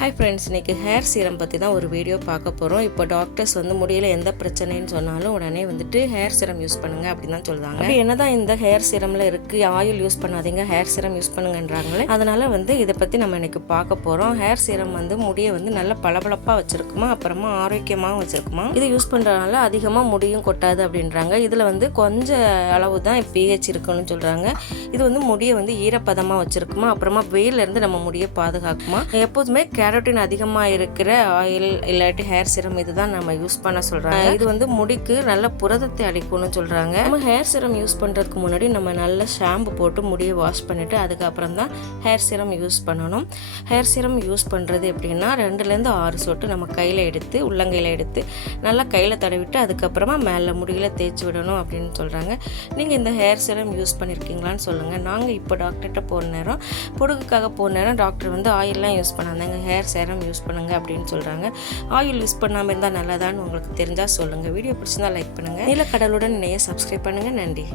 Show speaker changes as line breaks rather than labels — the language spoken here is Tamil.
ஹாய் ஃப்ரெண்ட்ஸ் இன்றைக்கி ஹேர் சீரம் பற்றி தான் ஒரு வீடியோ பார்க்க போகிறோம் இப்போ டாக்டர்ஸ் வந்து முடியல எந்த பிரச்சனைன்னு சொன்னாலும் உடனே வந்துட்டு ஹேர் சீரம் யூஸ் பண்ணுங்கள் அப்படின்னு தான் சொல்லுவாங்க என்ன தான் இந்த ஹேர் சீரமில் இருக்குது ஆயில் யூஸ் பண்ணாதீங்க ஹேர் சீரம் யூஸ் பண்ணுங்கன்றாங்களே அதனால் வந்து இதை பற்றி நம்ம இன்றைக்கி பார்க்க போகிறோம் ஹேர் சீரம் வந்து முடியை வந்து நல்ல பளபளப்பாக வச்சுருக்குமா அப்புறமா ஆரோக்கியமாகவும் வச்சுருக்குமா? இதை யூஸ் பண்ணுறதுனால அதிகமாக முடியும் கொட்டாது அப்படின்றாங்க. இதில் வந்து கொஞ்சம் அளவு தான் பிஹெச் இருக்குன்னு சொல்கிறாங்க இது வந்து முடியை வந்து ஈரப்பதமாக வச்சுருக்குமா அப்புறமா வெயிலேருந்து நம்ம முடியை பாதுகாக்குமா? எப்போதுமே கே கேரோட்டின் அதிகமாக இருக்கிற ஆயில் இல்லாட்டி ஹேர் சிரம் இதுதான் நம்ம யூஸ் பண்ண சொல்கிறாங்க இது வந்து முடிக்கு நல்ல புரதத்தை அளிக்கும்னு சொல்கிறாங்க நம்ம ஹேர் சிரம் யூஸ் பண்ணுறதுக்கு முன்னாடி நம்ம நல்ல ஷாம்பு போட்டு முடியை வாஷ் பண்ணிவிட்டு அதுக்கப்புறம் தான் ஹேர் சிரம் யூஸ் பண்ணணும். ஹேர் சிரம் யூஸ் பண்ணுறது எப்படின்னா ரெண்டுலேருந்து ஆறு சொட்டு நம்ம கையில் எடுத்து உள்ளங்கையில் எடுத்து நல்லா கையில் தடவிட்டு அதுக்கப்புறமா மேலே முடியில் தேய்ச்சி விடணும் அப்படின்னு சொல்கிறாங்க நீங்கள் இந்த ஹேர் சிரம் யூஸ் பண்ணியிருக்கீங்களான்னு சொல்லுங்கள் நாங்கள் இப்போ டாக்டர்கிட்ட போன நேரம் பொடுகுக்காக போன நேரம் டாக்டர் வந்து ஆயிலெலாம் யூஸ் பண்ணாங்க ஹேர் சேரம் யூஸ் பண்ணுங்கள் அப்படின்னு சொல்கிறாங்க ஆயில் யூஸ் பண்ணாமல் இருந்தால் நல்லதான்னு உங்களுக்கு தெரிஞ்சால் சொல்லுங்கள் வீடியோ பிடிச்சிருந்தா லைக் பண்ணுங்கள் நிலக்கடலுடன் இணைய சப்ஸ்கிரைப் பண்ணுங்கள் நன்றி.